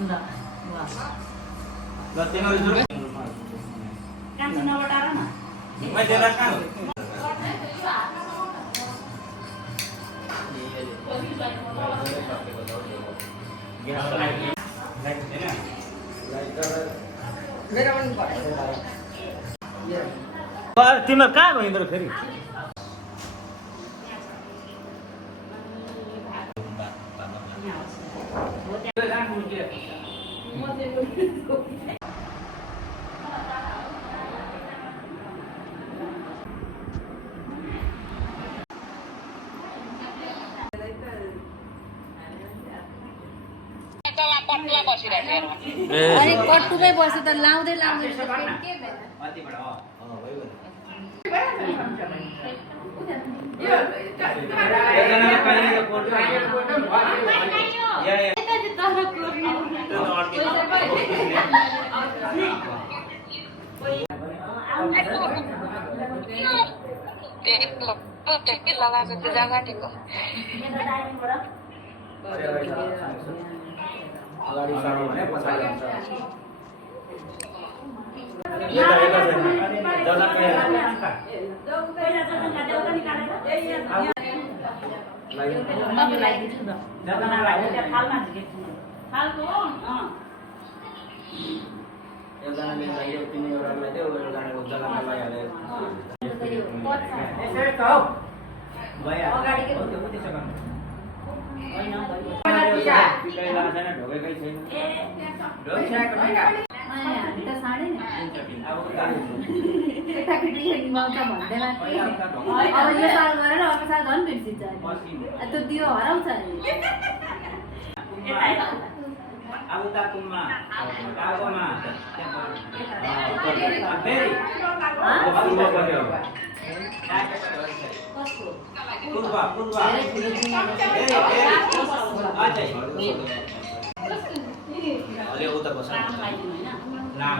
ल ल तिम्रो जुर कान्छी नबटार न मैं तेरा कहाँ मेरो पनि भयो तिम्रो कहाँ गयो तिम्रो फेरि अरे कट्टुमै बस्यो त लाउँदै लाउँदै के अगाडि सानो भने पछाडि जान्छ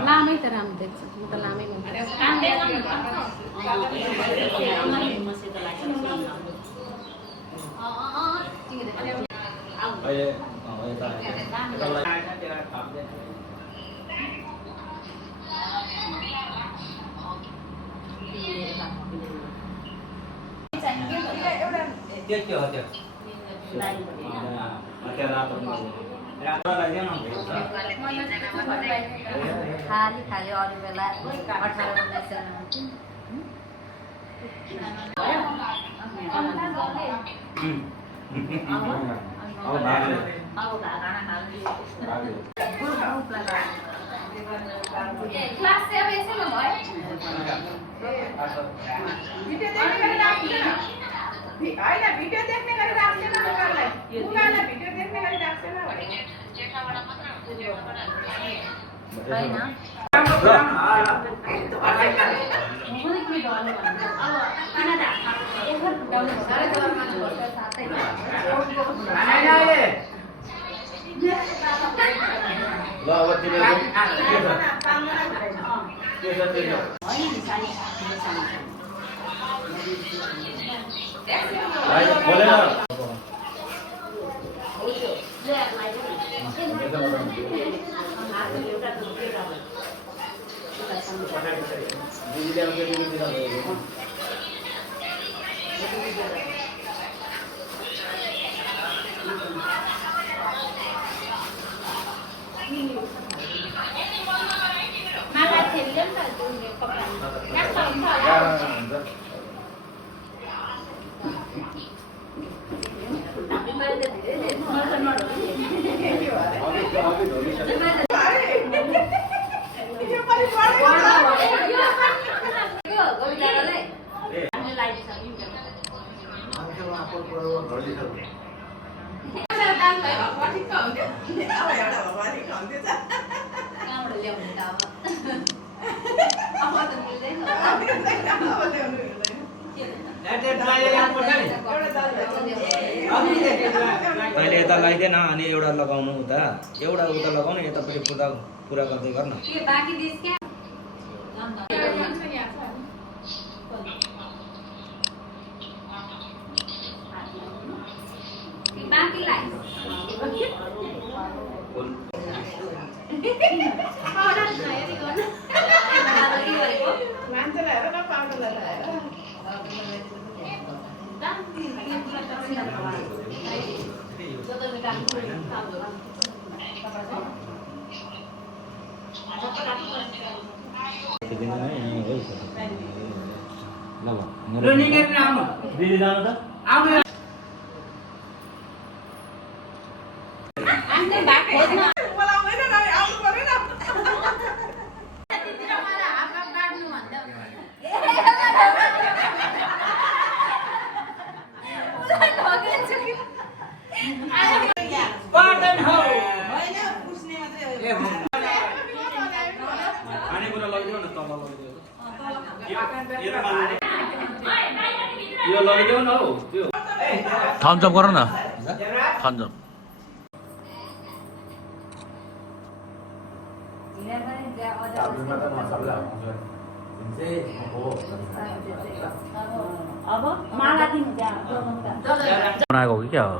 लामै त राम्रो देख्छ म त लामै खाली खाली अरू बेला अहिले यता लगाइदेन अनि एउटा लगाउनु उता एउटा उता लगाउनु यतापट्टि पुरा गर्दै गर्न बाकी मान्छेलाई हेर न पाउडरलाई हेर दिदी जानु त आउनु थम्स अप गर न थम्स अप अब माला दिनु त्यहाँ बनाएको हो कि क्या हो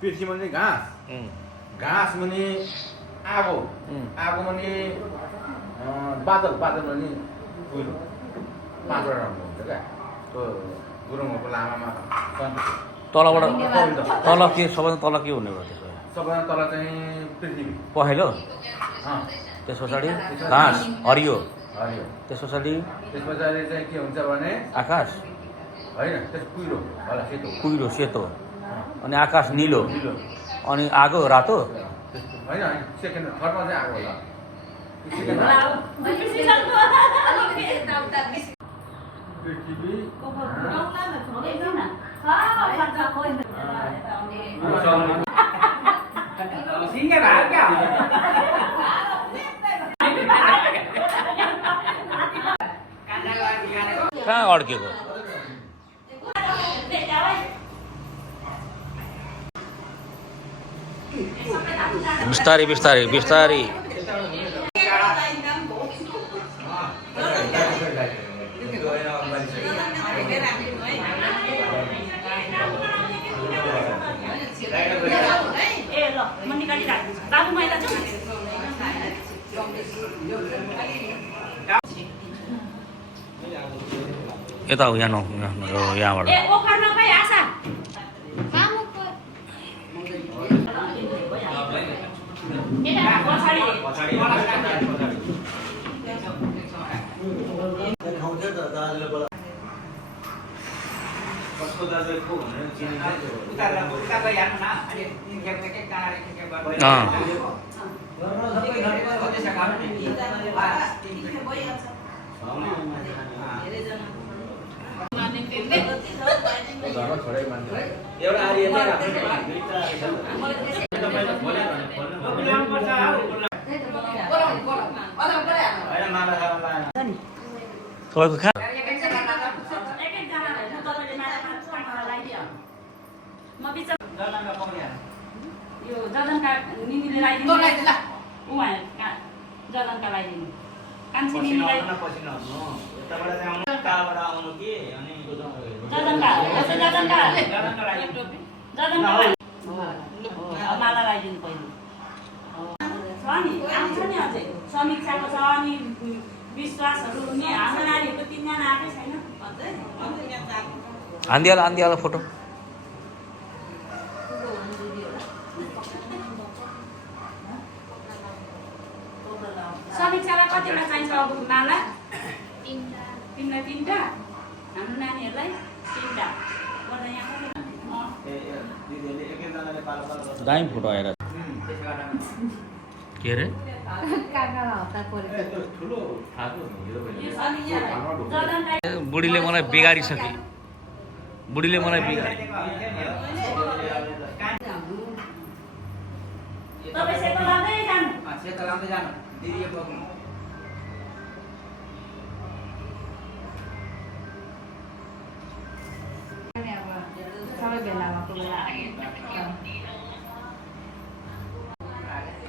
पृथ्वी मुनि घाँस घाँस मुनि आगो आगो मुनि बादल बादल मुनि कुहिरो पाँचवटा हुन्छ क्या त्यो गुरुङहरूको लामामा तलबाट तल के सबैभन्दा तल के हुने भयो त्यसो भए सबैभन्दा तल चाहिँ पृथ्वी पहेँलो त्यस पछाडि घाँस हरियो हरियो त्यस पछाडि त्यस पछाडि चाहिँ के हुन्छ भने आकाश होइन त्यस कुहिरो होला सेतो कुहिरो सेतो अनि आकाश निलो निलो अनि आगो रातो होइन होइन सेकेन्ड थर्डमा चाहिँ आगो होला पृथ्वी सिंगे भाग क्या कहाँ अड्केको बिस्तारै बिस्तारै बिस्तारै यता हो यहाँ यहाँबाट तपाईँको कहाँ यो जजनका निनीले लगाइदिनु जजनका लगाइदिनु कान्छी निनीलाई माला लगाइदिनु पहिले छ नि आउँछ नि अझै समीक्षाको छ अनि विश्वासहरू हाम्रो नानीहरूको 3 जना आएकै छैन हान्दिहाल फोटो समीक्षालाई कतिवटा चाहिन्छ अब माला 3 3टा हाम्रो नानीहरूलाई 3टा दामी फोटो आएर के अरे बुढीले मलाई बिगारिसके बुढीले मलाई बिगारे तपाईँ सेतो लाँदै जानु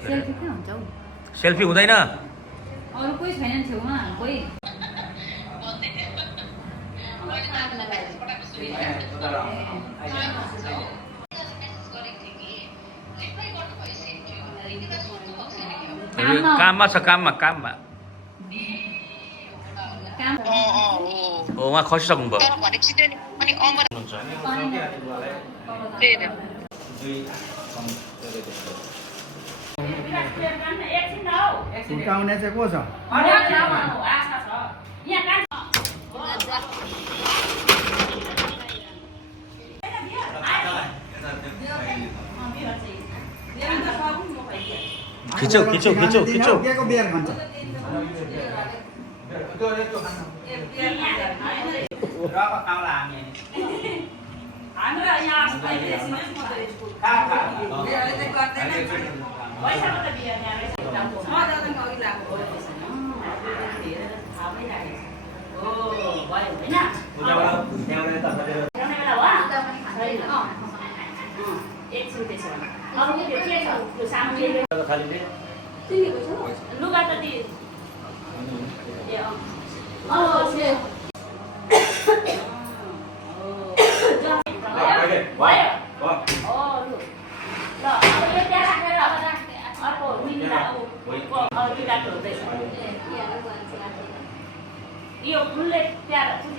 सेल्फी कहाँ हुन्छ हौ सेल्फी हुँदैन अरू कोही छैन छेउमा कोही काममा छ काममा काममा काम हो उहाँ खसिसक्नु भयो एकछिन हौ हुर्काउने चाहिँ को छ आशा छ यहाँ कान्छ खिचौ खिचौ खिचौ खिचौ केको बियर खान्छ हाम्रो यहाँ पैसाको त बिहा यहाँ रहेछ हो भयो होइन एकछिन त्यसो अरू त्यो के छ त्यो सामग्री लुगा त ती यो फुलले त्यहाँ